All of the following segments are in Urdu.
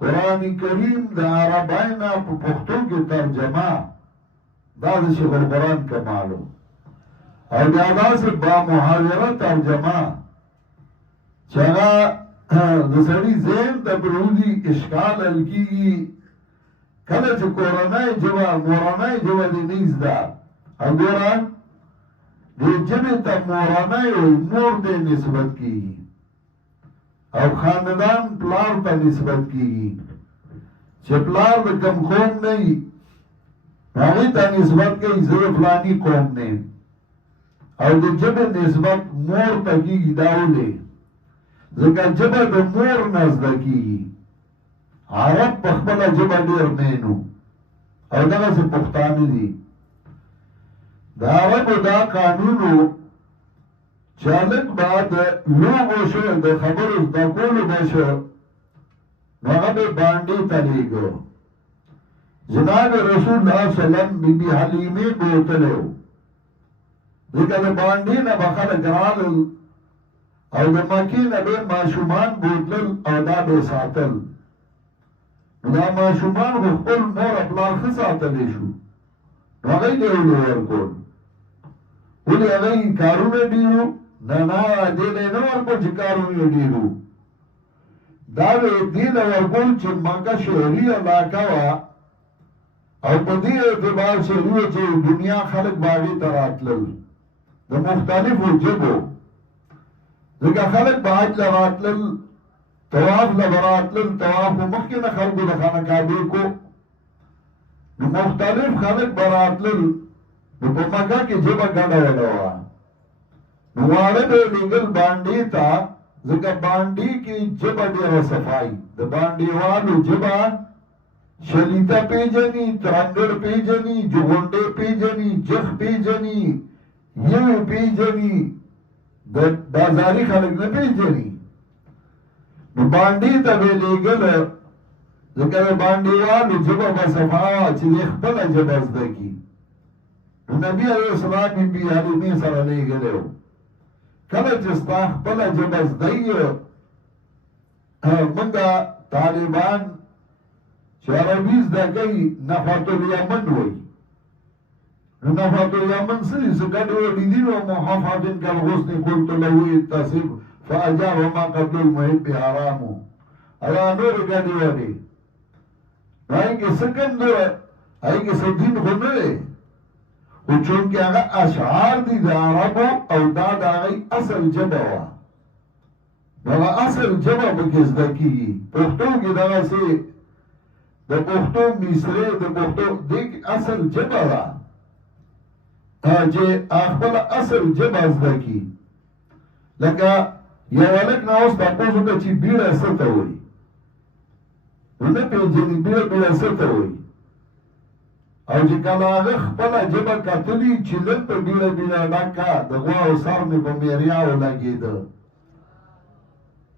قرآن کریم د عربینا په پښتو کې ترجمه دا د شیخ القرآن کمالو او بیا داسې با محاوره ترجمه چې هغه د سړي ذهن ته پرېوځي اشکال حل کېږي کله چې کورنۍ ژبه مورنۍ ژبه دې نه زده او ګوره دې ژبې ته مورنۍ وایي مور ته نسبت کېږي او خاندان پلار ته نسبت کېږي چې پلار د کوم قوم نه وي هغې ته نسبت کوي زه د فلاني قوم نه یم او د ژبې نسبت مور ته کېږي دا ولې ځکه ژبه د مور نه زده کېږي عرب په خپله ژبه ډېر مینو او دغسې پښتانه دي د عربو دا قانون و چې هلک به د لوبو شو د خبرو زده کولو به شو نو هغه به بانډې ته لېږه جناب رسول الله وسلم بی بی حلیمې بوتلی و ځکه د بانډې نه به خلک رالل او د مکې نه به ماشومان بوتلل او دا به ساتل نو دا ماشومان خو خپل مور او پلار ښه ساتلی شو نو هغوی ته یې ولې ورکول ولې هغوی کارونه ډېرو نه نه دې ته یې نه ورکول چې کارونه یې ډېرو دا به یې دې ته ورکول چې مکه شهري علاقه وه او په دې اعتبار شهري وه چې دنیا خلک به هغې ته راتلل د مختلفو ژبو ځکه خلک به حج له راتلل طواف له به راتلل طواف خو مخکې نه خلکو د خانه کعبې کو نو مختلف خلک به راتلل نو په مکه کې ژبه ګډه وډه وه نو واړه به یې لېږل بانډې ته ځکه بانډې کې ژبه ډېره صفایي د بانډېوالو ژبه شلیته پیژني ترنګړ پیژني جغونډې پیژني جخ پیژني یوې پیژني د بازاري خلک نه پیژني نو بانډې ته به یې لېږله ځکه د بانډېوالو ژبه به صفا وه چې دی خپله ژبه زده کړي نو نبي علیه السلام بي بي حلیمې سره لېږلی و کله چې ستا خپله ژبه زده یې مونږه طالبان چې عربي زده کوي نفحة الیمن وایي نو نفحة الیمن څه دي څه ګډې وډې دي نو محفظ کالغصن قلت له اتصب فاجاب ما قبل المحب حرامو هغه نورې ګډې وډې نو هغې کې څه کم دی هغې کې څه دین خو نه دی خو چونکې هغه اشعار دي د عربو او دا د هغې اصل ژبه وه نو هغه اصل ژبه پکې زده کېږي پښتو کې دغسې د پښتو مصرې د پښتو دې اصل ژبه ده چې خپله اصل ژبه زده کړي لکه یو هلک نه اوس تپوس وکړه چې بیړه څه ته وایي نو نه پېژني بیړه څه ته وایي او چې کله هغه خپله ژبه کتلي چې لږ په بیړه ډکه د غواو سر مې په میریاو لګېده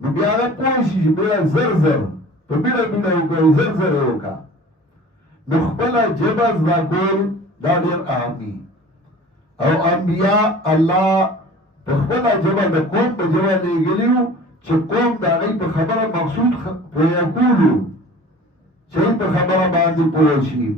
نو بیا هغه پوه شي چې بیړه زر زر په بیړه وکړئ زر زر یې وکړه نو خپله ژبه زده کول دا ډېر اهم دي او انبیا الله په خپله ژبه د قوم په ژبه لېږلي وو چې قوم د هغوی په خبره مقصود فیقولو چې په خبره باندې پوه شي